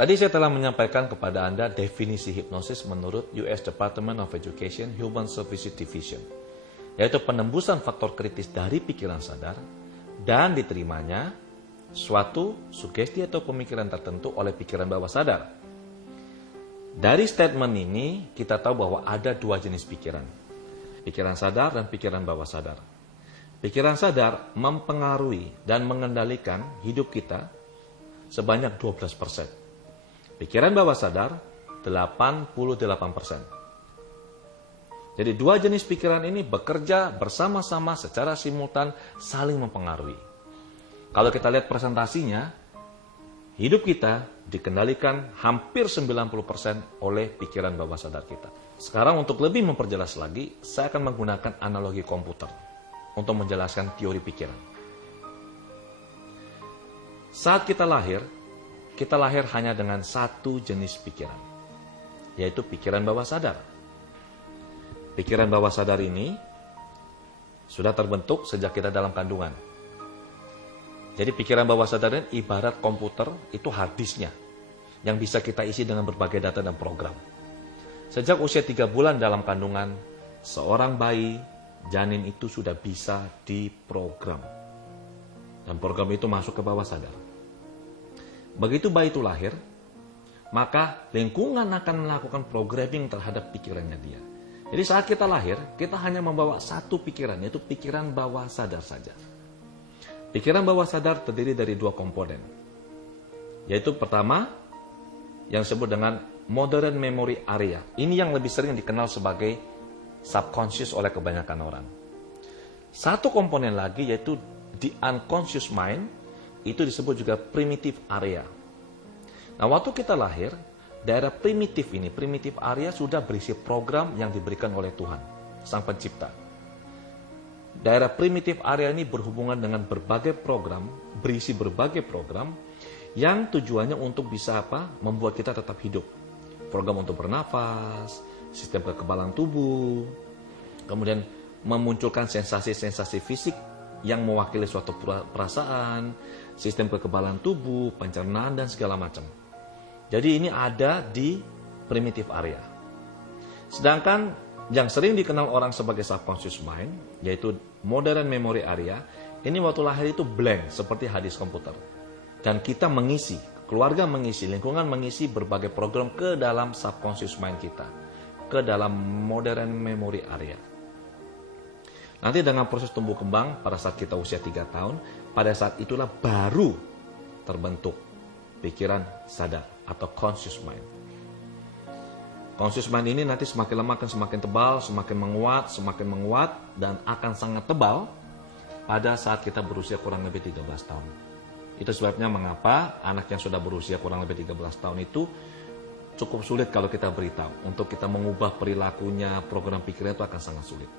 Tadi saya telah menyampaikan kepada Anda definisi hipnosis menurut US Department of Education Human Services Division, yaitu penembusan faktor kritis dari pikiran sadar dan diterimanya suatu sugesti atau pemikiran tertentu oleh pikiran bawah sadar. Dari statement ini kita tahu bahwa ada dua jenis pikiran, pikiran sadar dan pikiran bawah sadar. Pikiran sadar mempengaruhi dan mengendalikan hidup kita sebanyak 12%. Pikiran bawah sadar 88%. Jadi dua jenis pikiran ini bekerja bersama-sama secara simultan saling mempengaruhi. Kalau kita lihat presentasinya, hidup kita dikendalikan hampir 90% oleh pikiran bawah sadar kita. Sekarang untuk lebih memperjelas lagi, saya akan menggunakan analogi komputer untuk menjelaskan teori pikiran. Saat kita lahir hanya dengan satu jenis pikiran, yaitu pikiran bawah sadar. Pikiran bawah sadar ini sudah terbentuk sejak kita dalam kandungan. Jadi pikiran bawah sadar ini ibarat komputer, itu hard disknya, yang bisa kita isi dengan berbagai data dan program. Sejak usia 3 bulan dalam kandungan, seorang bayi, janin itu sudah bisa diprogram. Dan program itu masuk ke bawah sadar. Begitu bayi itu lahir, maka lingkungan akan melakukan programming terhadap pikirannya dia. Jadi saat kita lahir, kita hanya membawa satu pikiran, yaitu pikiran bawah sadar saja. Pikiran bawah sadar terdiri dari dua komponen, yaitu pertama, yang disebut dengan modern memory area. Ini yang lebih sering dikenal sebagai subconscious oleh kebanyakan orang. Satu komponen lagi, yaitu the unconscious mind, itu disebut juga primitive area. Nah, waktu kita lahir, daerah primitif ini, primitive area sudah berisi program yang diberikan oleh Tuhan, Sang Pencipta. Daerah primitive area ini berhubungan dengan berbagai program, berisi berbagai program, yang tujuannya untuk bisa membuat kita tetap hidup. Program untuk bernafas, sistem kekebalan tubuh, kemudian memunculkan sensasi-sensasi fisik yang mewakili suatu perasaan, sistem kekebalan tubuh, pencernaan, dan segala macam. Jadi ini ada di primitive area. Sedangkan yang sering dikenal orang sebagai subconscious mind, yaitu modern memory area, ini waktu lahir itu blank, seperti hard disk komputer. Dan kita mengisi, keluarga mengisi, lingkungan mengisi berbagai program ke dalam subconscious mind kita, ke dalam modern memory area. Nanti dengan proses tumbuh kembang, pada saat kita usia 3 tahun, pada saat itulah baru terbentuk pikiran sadar atau conscious mind. Conscious mind ini nanti semakin lama akan semakin tebal, semakin menguat, dan akan sangat tebal pada saat kita berusia kurang lebih 13 tahun. Itu sebabnya mengapa anak yang sudah berusia kurang lebih 13 tahun itu cukup sulit kalau kita beritahu. Untuk kita mengubah perilakunya, program pikirnya itu akan sangat sulit.